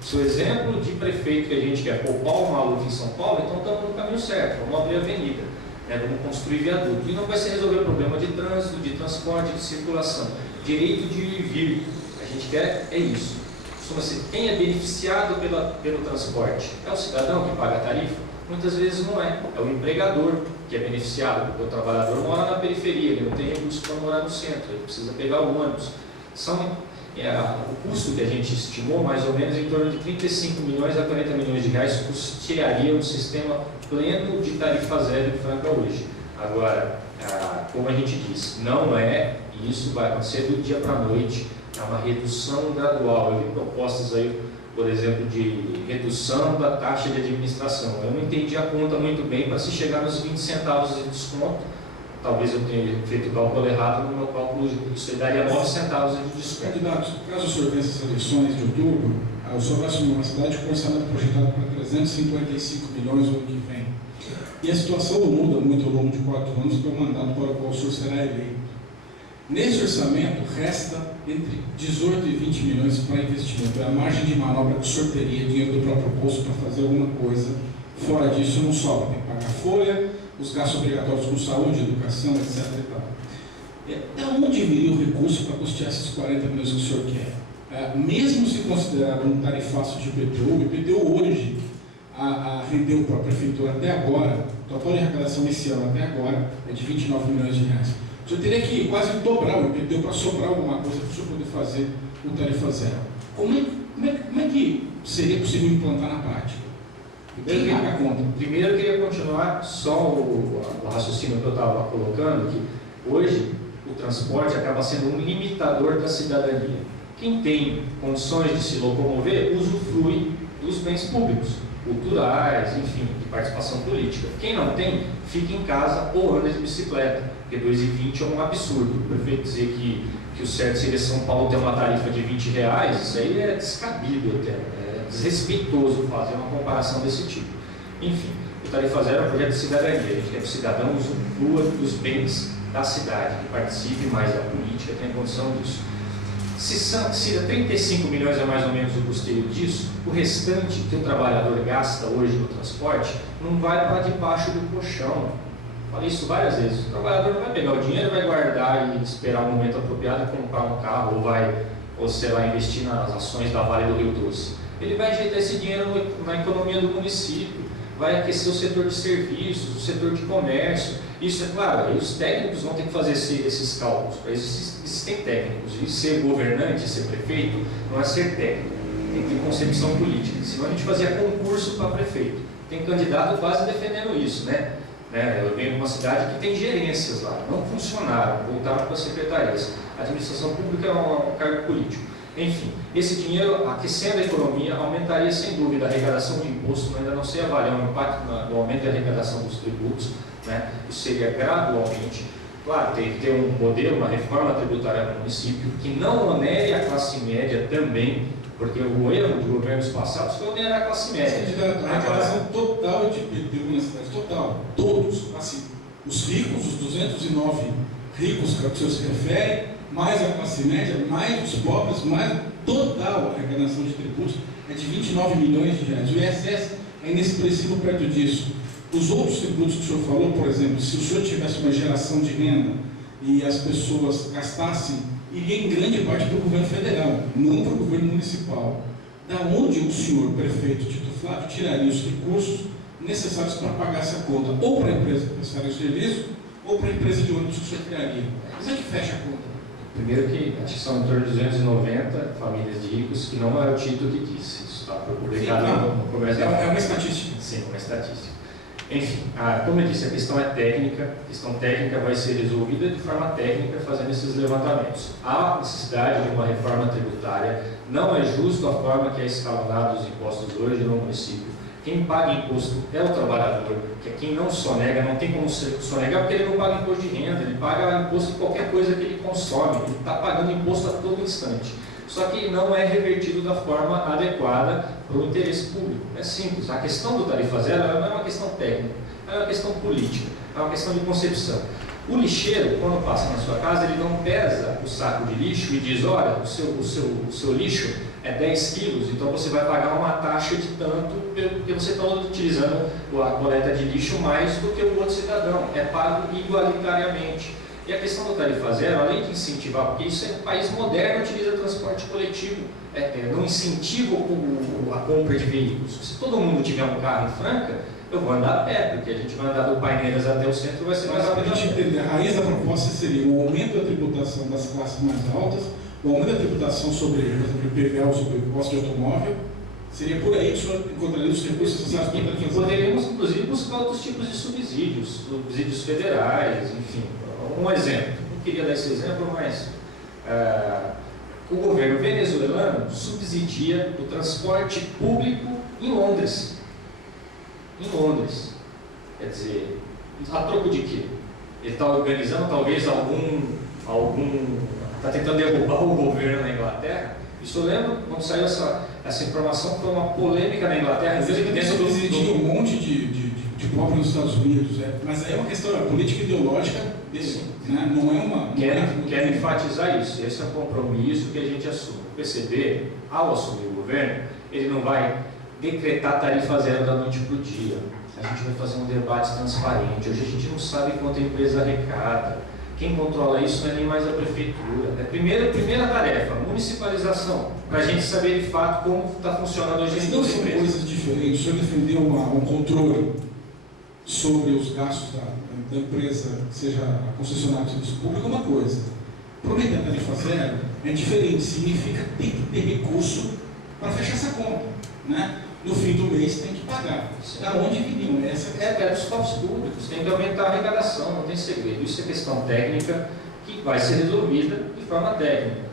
Se o exemplo de prefeito que a gente quer poupar o Maluf em São Paulo, então estamos no caminho certo, vamos abrir avenida, vamos construir viaduto. E não vai ser resolver o problema de trânsito, de transporte, de circulação. Direito de ir e vir. A gente quer isso. Quem é beneficiado pelo transporte? É o cidadão que paga a tarifa? Muitas vezes não é. É o empregador que é beneficiado, porque o trabalhador mora na periferia, ele não tem recurso para morar no centro, ele precisa pegar o ônibus. O custo que a gente estimou, mais ou menos, em torno de 35 milhões a 40 milhões de reais, custearia um sistema pleno de tarifa zero em Franca hoje. Agora, como a gente disse, não é, e isso vai acontecer do dia para a noite, é uma redução gradual. Eu vi propostas aí, por exemplo, de redução da taxa de administração. Eu não entendi a conta muito bem para se chegar nos 20 centavos de desconto. Talvez eu tenha feito o cálculo errado, no meu cálculo isso daria 9 centavos de desconto. Candidato, caso o senhor vença as eleições de outubro, o senhor vai assumir uma cidade com orçamento projetado para 355 milhões no ano que vem. E a situação não muda muito ao longo de 4 anos, que é o mandato para o qual o senhor será eleito. Nesse orçamento, resta entre 18 e 20 milhões para investimento. É a margem de manobra que o senhor teria, dinheiro do próprio bolso, para fazer alguma coisa. Fora disso, não sobra. Tem que pagar folha, os gastos obrigatórios com saúde, educação, etc. De onde viria o recurso para custear esses 40 milhões que o senhor quer? Mesmo se considerar um tarifaço de IPTU, o IPTU hoje rendeu para a prefeitura até agora, o total de arrecadação esse ano até agora é de 29 milhões de reais. O senhor teria que quase dobrar o IPTU para sobrar alguma coisa para o senhor poder fazer o tarifa zero. Como é que seria possível implantar na prática? Quem paga a conta? Primeiro, eu queria continuar só o raciocínio que eu estava colocando, que hoje o transporte acaba sendo um limitador da cidadania. Quem tem condições de se locomover, usufrui do os bens públicos, culturais, enfim, de participação política. Quem não tem, fica em casa ou anda de bicicleta, porque 2,20 é um absurdo. O prefeito dizer que o certo seria São Paulo ter uma tarifa de R$20, isso aí é descabido até, é desrespeitoso fazer uma comparação desse tipo. Enfim, o Tarifa Zero é um projeto de cidadania, a gente quer que o cidadão usufrua dos bens da cidade, que participe mais da política, tenha condição disso. Se 35 milhões é mais ou menos o custeio disso, o restante que o trabalhador gasta hoje no transporte não vai para debaixo do colchão. Falei isso várias vezes. O trabalhador não vai pegar o dinheiro, vai guardar e esperar o momento apropriado e comprar um carro, ou sei lá, investir nas ações da Vale do Rio Doce. Ele vai injetar esse dinheiro na economia do município, vai aquecer o setor de serviços, o setor de comércio. Isso é claro, aí os técnicos vão ter que fazer esses cálculos. Para isso existem técnicos. E ser governante, ser prefeito, não é ser técnico. Tem que ter concepção política. Senão a gente fazia concurso para prefeito. Tem candidato quase defendendo isso, né? Eu venho de uma cidade que tem gerências lá, não funcionaram, voltaram para as secretarias. A administração pública é um cargo político. Enfim, esse dinheiro, aquecendo a economia, aumentaria sem dúvida a arrecadação de imposto, mas ainda não sei avaliar o impacto do aumento da arrecadação dos tributos, né? Isso seria gradualmente. Claro, tem que ter um modelo, uma reforma tributária no município que não onere a classe média também, porque o erro de governos passados foi onerar a classe média. A arrecadação total de IPTU na cidade, total, todos, assim, os ricos, os 209 ricos que o senhor se refere, mais a classe média, mais os pobres, mais total a arrecadação de tributos é de 29 milhões de reais. O ISS é inexpressivo perto disso. Os outros tributos que o senhor falou, por exemplo, se o senhor tivesse uma geração de renda e as pessoas gastassem, iria em grande parte para o governo federal, não para o governo municipal. Da onde o senhor, prefeito Tito Flávio, tiraria os recursos necessários para pagar essa conta? Ou para a empresa que prestaria o serviço, ou para a empresa de ônibus que o senhor criaria? Como é que fecha a conta? Primeiro que acho que são em torno de 290 famílias de ricos, que não é o Tito que disse, isso está publicado no comércio. É uma estatística. Sim, uma estatística. Enfim, como eu disse, a questão é técnica, a questão técnica vai ser resolvida de forma técnica fazendo esses levantamentos. Há necessidade de uma reforma tributária, não é justo a forma que é escalonado os impostos hoje no município. Quem paga imposto é o trabalhador, que é quem não sonega, não tem como sonegar porque ele não paga imposto de renda, ele paga imposto de qualquer coisa que ele consome, ele está pagando imposto a todo instante. Só que não é revertido da forma adequada para o interesse público. É simples. A questão do Tarifa Zero não é uma questão técnica, é uma questão política, é uma questão de concepção. O lixeiro, quando passa na sua casa, ele não pesa o saco de lixo e diz, olha, o seu lixo é 10 quilos, então você vai pagar uma taxa de tanto porque você está utilizando a coleta de lixo mais do que o outro cidadão. É pago igualitariamente. E a questão do Tarifa Zero, além de incentivar, porque isso é um país moderno, utiliza transporte coletivo, não incentiva a compra de veículos. Se todo mundo tiver um carro em Franca, eu vou andar a pé, porque a gente vai andar do Paineiras até o centro, vai ser mais Mas rápido. para a gente entender, a raiz da proposta seria o aumento da tributação das classes mais altas, o aumento da tributação sobre, por exemplo, IPVA, sobre o imposto de automóvel. Seria por aí que o senhor encontraria os recursos necessários para E poderíamos, inclusive, buscar outros tipos de subsídios federais, enfim. Um exemplo, não queria dar esse exemplo, mas o governo venezuelano subsidia o transporte público em Londres. Em Londres. Quer dizer, a troco de quê? Ele está organizando talvez está tentando derrubar o governo na Inglaterra. Isso eu lembro, quando saiu essa informação, foi uma polêmica na Inglaterra. Ele subsidia um monte de pobre nos Estados Unidos, mas aí é uma questão política ideológica dele, né? Não é uma... Quero enfatizar isso, esse é um compromisso que a gente assume. O PCB, ao assumir o governo, ele não vai decretar tarifa zero da noite para o dia. A gente vai fazer um debate transparente. Hoje a gente não sabe quanto a empresa arrecada. Quem controla isso não é nem mais a prefeitura. É a primeira tarefa, municipalização, para a gente saber de fato como está funcionando hoje em dia. Não são coisas diferentes. O senhor defendeu um controle sobre os gastos da empresa, seja a concessionária de serviço público, é uma coisa. Prometer a tarifa zero é diferente, significa ter que ter recurso para fechar essa conta, né? No fim do mês tem que pagar. Da onde viriam? É dos cofres públicos, tem que aumentar a arrecadação, não tem segredo. Isso é questão técnica que vai ser resolvida de forma técnica.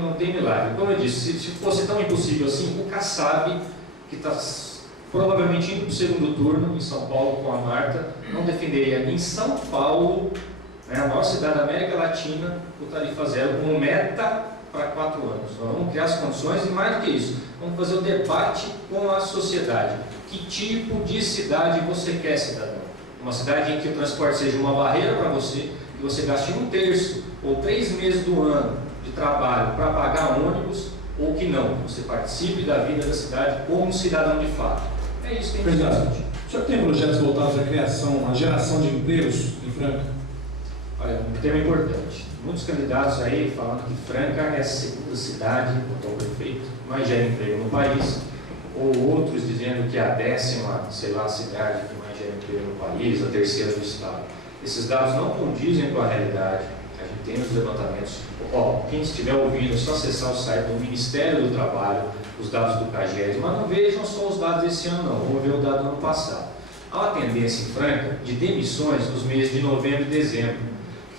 Não tem milagre. Como eu disse, se fosse tão impossível assim, o Kassab que está provavelmente indo para o segundo turno em São Paulo com a Marta, não defenderia em São Paulo, né, a maior cidade da América Latina, o tarifa zero como meta para 4 anos. Nós vamos criar as condições e, mais do que isso, vamos fazer o debate com a sociedade. Que tipo de cidade você quer, cidadão? Uma cidade em que o transporte seja uma barreira para você, que você gaste 1/3 ou 3 meses do ano de trabalho para pagar ônibus, ou que não, você participe da vida da cidade como um cidadão de fato. É isso que a gente Candidato, discute. o senhor tem projetos voltados à criação, à geração de empregos em Franca? Olha, um tema importante. Muitos candidatos aí falando que Franca é a segunda cidade, botou o prefeito, mais gera emprego no país, ou outros dizendo que é a 10ª, sei lá, cidade que mais gera emprego no país, a 3ª do estado. Esses dados não condizem com a realidade. A gente tem os levantamentos. Quem estiver ouvindo, é só acessar o site do Ministério do Trabalho, os dados do CAGED, mas não vejam só os dados desse ano, não. Vamos ver o dado do ano passado. Há uma tendência em Franca de demissões nos meses de novembro e dezembro.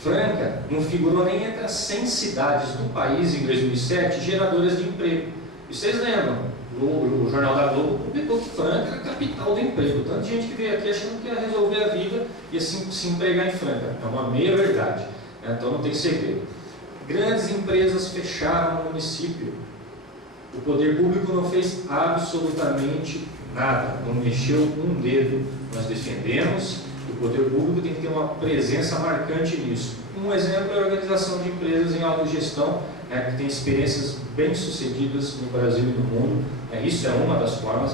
Franca não figurou nem entre as 100 cidades do país em 2007 geradoras de emprego. E vocês lembram? O Jornal da Globo publicou que Franca era a capital do emprego. Tanta gente que veio aqui achando que ia resolver a vida e assim se empregar em Franca. É uma meia verdade. Então não tem segredo. Grandes empresas fecharam no município. O poder público não fez absolutamente nada, não mexeu um dedo. Nós defendemos que o poder público tem que ter uma presença marcante nisso. Um exemplo é a organização de empresas em autogestão, que tem experiências bem-sucedidas no Brasil e no mundo. Isso é uma das formas.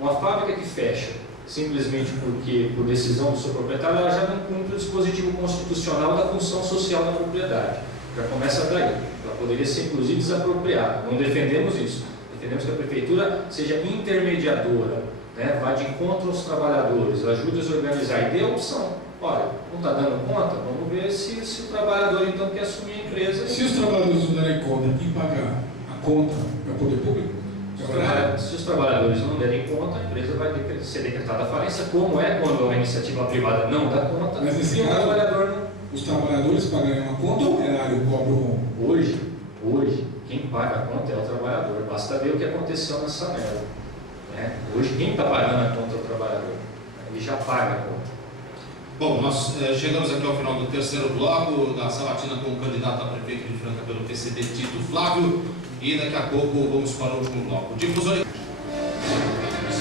Uma fábrica que fecha simplesmente porque, por decisão do seu proprietário, ela já não cumpre o dispositivo constitucional da função social da propriedade. Já começa daí. Ela poderia ser, inclusive, desapropriada. Não defendemos isso. Defendemos que a prefeitura seja intermediadora, vá de encontro aos trabalhadores, ajude a se organizar e dê a opção. Olha, não está dando conta? Vamos ver se o trabalhador, então, quer assumir a empresa. Se os trabalhadores não derem conta, quem paga a conta é o poder público? Se os trabalhadores não derem conta, a empresa vai ser decretada falência, como é quando a iniciativa privada não dá conta. Mas nesse e o caso, trabalhador não. Os trabalhadores pagam uma conta ou o erário cobra um? Hoje, quem paga a conta é o trabalhador. Basta ver o que aconteceu nessa merda. Hoje, quem está pagando a conta é o trabalhador. Ele já paga a conta. Bom, nós chegamos aqui ao final do terceiro bloco da sabatina com o candidato a prefeito de Franca pelo PCB, Tito Flávio, e daqui a pouco vamos para o último bloco.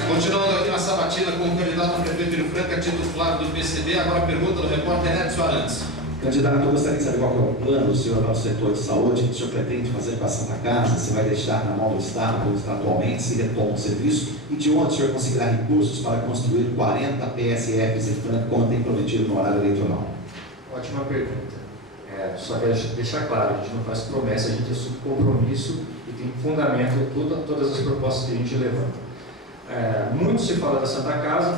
Continuando aqui na sabatina com o candidato a prefeito de Franca, Tito Flávio do PCB, agora a pergunta do repórter Edson Arantes. Candidato, eu gostaria de saber qual é o plano do senhor para o setor de saúde, que o senhor pretende fazer com a Santa Casa, se vai deixar na mão do Estado, como está atualmente, se retoma o serviço, e de onde o senhor conseguirá recursos para construir 40 PSFs em Franca, como tem prometido no horário eleitoral? Ótima pergunta. Só quero deixar claro, a gente não faz promessa, a gente assume compromisso e tem fundamento todas as propostas que a gente levanta. Muito se fala da Santa Casa,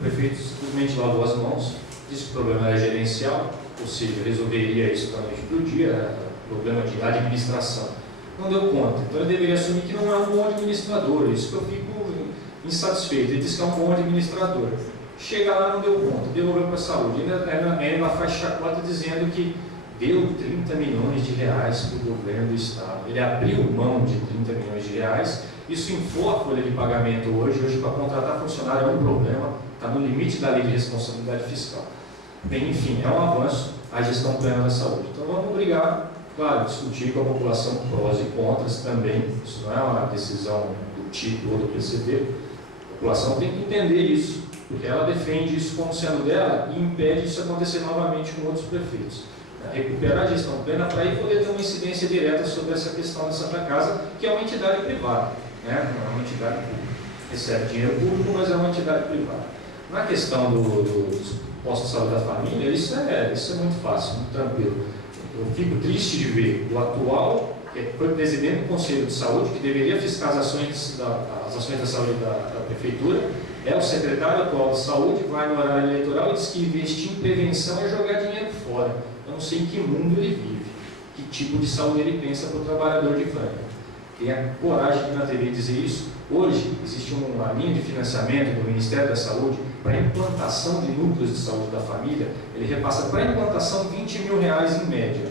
o prefeito simplesmente lavou as mãos, disse que o problema era gerencial, ou seja, resolveria isso da noite para o dia, problema de administração. Não deu conta, então ele deveria assumir que não é um bom administrador, isso que eu fico insatisfeito. Ele disse que é um bom administrador. Chega lá, não deu conta, devolveu para a saúde. Ainda faz chacota dizendo que deu 30 milhões de reais para o governo do Estado. Ele abriu mão de 30 milhões de reais, isso inflou a folha de pagamento hoje para contratar funcionário é um problema, está no limite da lei de responsabilidade fiscal. Bem, enfim, é um avanço a gestão plena da saúde. Então vamos brigar, claro, discutir com a população prós e contras também. Isso não é uma decisão do Tito ou do PCB. A população tem que entender isso, porque ela defende isso como sendo dela e impede isso acontecer novamente com outros prefeitos. Recuperar a gestão plena para aí poder ter uma incidência direta sobre essa questão da Santa Casa, que é uma entidade privada, não é uma entidade pública. Recebe dinheiro público, mas é uma entidade privada. Na questão dos postos de saúde da família, isso é muito fácil, muito tranquilo. Eu fico triste de ver o atual, que foi presidente do Conselho de Saúde, que deveria fiscalizar as ações da saúde da Prefeitura, é o secretário atual de Saúde, vai no horário eleitoral e diz que investir em prevenção é jogar dinheiro fora. Eu não sei em que mundo ele vive, que tipo de saúde ele pensa para o trabalhador de Franca. Tenha coragem de ir na TV dizer isso. Hoje, existe uma linha de financiamento do Ministério da Saúde para a implantação de núcleos de saúde da família. Ele repassa para a implantação R$20 mil em média.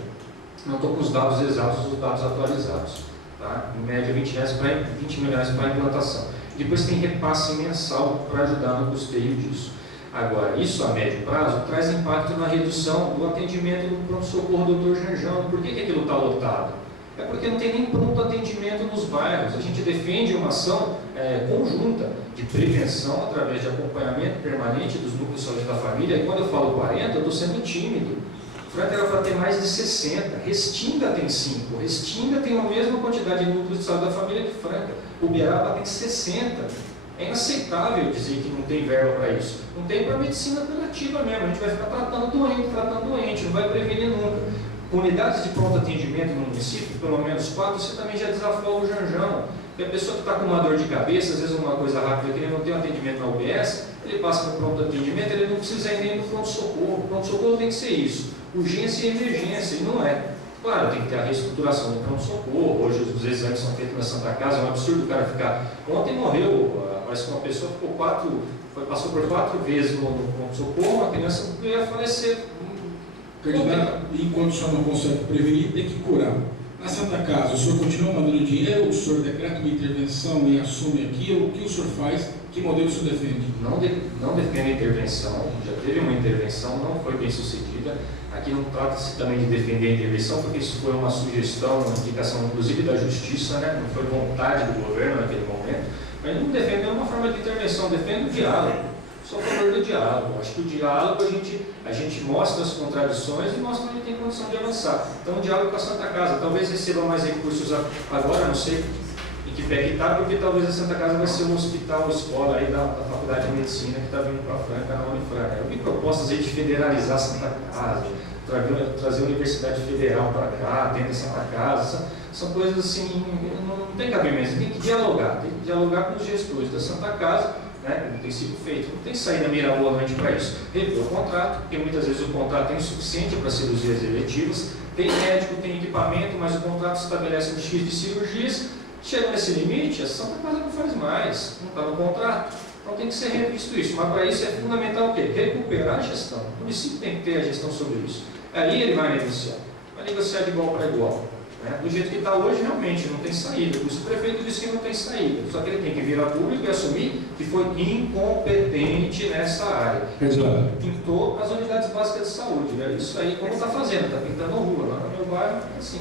Não estou com os dados exatos, os dados atualizados. Tá? Em média, R$20 mil para a implantação. Depois tem repasse mensal para ajudar no custeio disso. Agora, isso a médio prazo traz impacto na redução do atendimento no pronto-socorro do Dr. Janjão. Por que aquilo está lotado? É porque não tem nem pronto atendimento nos bairros. A gente defende uma ação conjunta de prevenção através de acompanhamento permanente dos núcleos de saúde da família. E quando eu falo 40, eu estou sendo tímido. Franca era para ter mais de 60, Restinga tem 5, Restinga tem a mesma quantidade de núcleos de saúde da família que Franca, Uberaba tem 60. É inaceitável dizer que não tem verba para isso. Não tem para medicina curativa mesmo, a gente vai ficar tratando doente, não vai prevenir nunca. Unidades de pronto atendimento no município, pelo menos 4, você também já desafoga o Janjão. Porque a pessoa que está com uma dor de cabeça, às vezes uma coisa rápida, que ele não tem um atendimento na UBS, ele passa no pronto atendimento, ele não precisa ir nem no pronto-socorro. O pronto-socorro tem que ser isso, urgência e emergência, e não é. Claro, tem que ter a reestruturação do pronto-socorro, hoje os exames são feitos na Santa Casa, é um absurdo o cara ficar... Ontem morreu, parece que uma pessoa passou por 4 vezes no pronto-socorro, uma criança ia falecer. Candidato, enquanto o senhor não consegue prevenir, tem que curar. Na Santa Casa, o senhor continua mandando dinheiro, ou o senhor decreta uma intervenção e assume aquilo? O que o senhor faz? Que modelo o senhor defende? Não defende a intervenção, já teve uma intervenção, não foi bem sucedida. Aqui não trata-se também de defender a intervenção, porque isso foi uma sugestão, uma indicação inclusive da Justiça, né? Não foi vontade do governo naquele momento. Mas não defende uma forma de intervenção, defende o diálogo. Sou a favor do diálogo. Acho que o diálogo a gente mostra as contradições e mostra onde tem condição de avançar. Então, o diálogo com a Santa Casa. Talvez receba mais recursos agora, não sei em que pé que está, porque talvez a Santa Casa vai ser um hospital ou escola aí da Faculdade de Medicina que está vindo para a Franca, na Unifranca. Eu vi propostas aí de federalizar a Santa Casa, trazer a Universidade Federal para cá, dentro da Santa Casa. São coisas assim, não tem cabimento. Tem que dialogar com os gestores da Santa Casa. Como tem sido feito, não tem saída mirabolante para isso. Rever o contrato, porque muitas vezes o contrato é insuficiente para cirurgias eletivas, tem médico, tem equipamento, mas o contrato estabelece um X de cirurgias, chega nesse limite, a Santa Casa não faz mais, não está no contrato, então tem que ser revisto isso. Mas para isso é fundamental o quê? Recuperar a gestão. O município tem que ter a gestão sobre isso. Aí ele vai negociar de igual para igual. Do jeito que está hoje, realmente não tem saída. O prefeito disse que não tem saída, só que ele tem que virar público e assumir que foi incompetente nessa área. Pintou as unidades básicas de saúde. Isso aí, como está fazendo, está pintando rua. Lá no meu bairro é assim.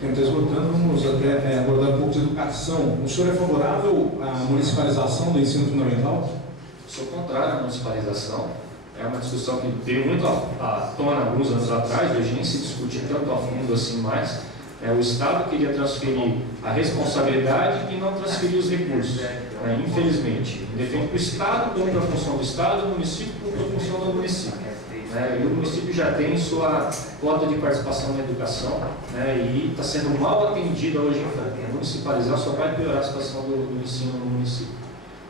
Quem está esgotando, vamos até abordar um pouco de educação. O senhor é favorável à municipalização do ensino fundamental? Sou contrário à municipalização. É uma discussão que veio muito à tona alguns anos atrás, hoje nem se discute tanto a fundo assim mais. O Estado queria transferir a responsabilidade e não transferir os recursos, infelizmente. Defende que o Estado cumpra a função do Estado, o município cumpra a função do município. E o município já tem sua cota de participação na educação, e está sendo mal atendida hoje em Franca. Municipalizar só vai piorar a situação do ensino no município.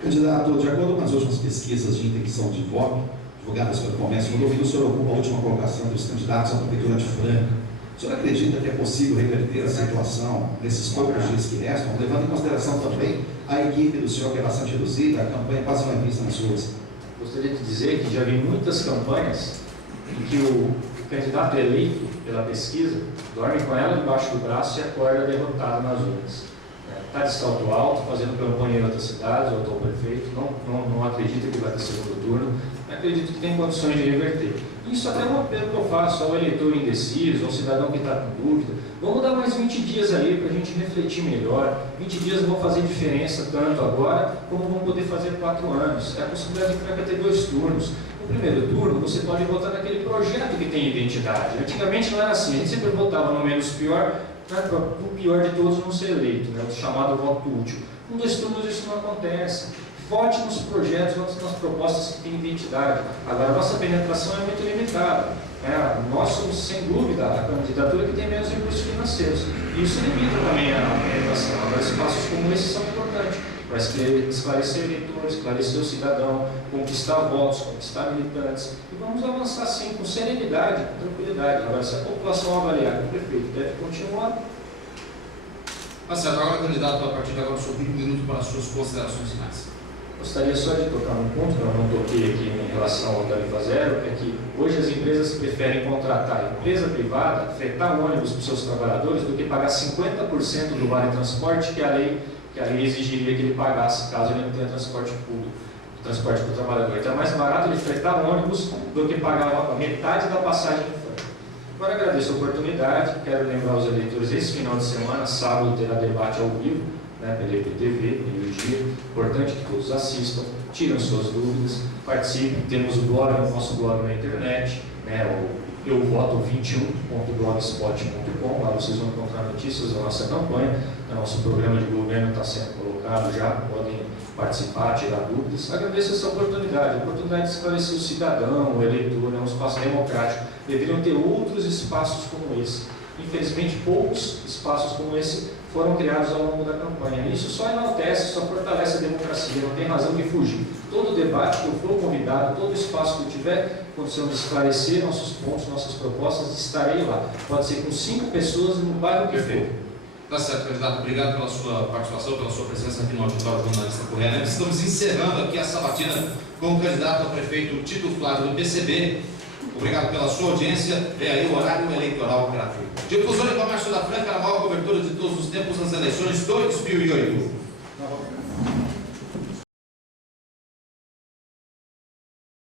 Candidato, de acordo com as últimas pesquisas de intenção de voto, divulgadas pelo Comércio Rodovia, o senhor ocupa a última colocação dos candidatos à Prefeitura de Franca. O senhor acredita que é possível reverter a situação nesses poucos dias que restam, levando em consideração também a equipe do senhor, que é bastante reduzida, a campanha quase não é vista nas ruas? Gostaria de dizer que já vi muitas campanhas em que o candidato eleito pela pesquisa dorme com ela debaixo do braço e acorda derrotado nas urnas. Está de salto alto, fazendo campanha em outras cidades, o atual prefeito, não acredita que vai ter segundo turno, acredito que tem condições de reverter. Isso até é um apelo que eu faço ao eleitor indeciso, ao cidadão que está com dúvida. Vamos dar mais 20 dias ali para a gente refletir melhor. 20 dias não vão fazer diferença tanto agora, como vão poder fazer 4 anos. É a possibilidade de Franca ter 2 turnos. No primeiro turno, você pode votar naquele projeto que tem identidade. Antigamente não era assim, a gente sempre votava no menos pior, para o pior de todos não ser eleito, o chamado voto útil. Com 2 turnos isso não acontece. Vote nos projetos, vote nas propostas que têm identidade. Agora, a nossa penetração é muito limitada. Nós somos, sem dúvida, a candidatura que tem menos recursos financeiros. E isso limita também a penetração. Agora, espaços como esse são importantes para esclarecer eleitores, esclarecer o cidadão, conquistar votos, conquistar militantes. E vamos avançar, sim, com serenidade, com tranquilidade. Agora, se a população avaliar que o prefeito deve continuar... Marcelo, agora, candidato, a partir de agora, sobre 1 minuto para as suas considerações finais. Gostaria só de tocar num ponto que eu não toquei aqui em relação ao Tarifa Zero, é que hoje as empresas preferem contratar empresa privada, fretar ônibus para os seus trabalhadores, do que pagar 50% do vale transporte que a lei que a lei exigiria que ele pagasse caso ele não tenha transporte público, transporte para o trabalhador. Então é mais barato ele fretar um ônibus do que pagar a metade da passagem em Franca. Agora agradeço a oportunidade, quero lembrar os eleitores, esse final de semana, sábado, terá debate ao vivo, pela IPTV, meio-dia. Importante que todos assistam, tirem suas dúvidas, participem. Temos o nosso blog na internet, eu voto 21.blogspot.com. Lá vocês vão encontrar notícias da nossa campanha, do nosso programa de governo está sendo colocado já, podem participar, tirar dúvidas. Agradeço essa oportunidade, a oportunidade de esclarecer o cidadão, o eleitor, é um espaço democrático. Deveriam ter outros espaços como esse. Infelizmente, poucos espaços como esse foram criados ao longo da campanha. Isso só enaltece, só fortalece a democracia, não tem razão de fugir. Todo debate que eu for convidado, todo espaço que eu tiver condição de esclarecer nossos pontos, nossas propostas, estarei lá. Pode ser com 5 pessoas no bairro que for. Tá certo, candidato. Obrigado pela sua participação, pela sua presença aqui no auditório jornalista Correia. Estamos encerrando aqui a sabatina com o candidato a prefeito Tito Flávio do PCB. Obrigado pela sua audiência. É aí o horário eleitoral gratuito. Difusora e Comércio da Franca, a maior cobertura de todos os tempos nas eleições 2008.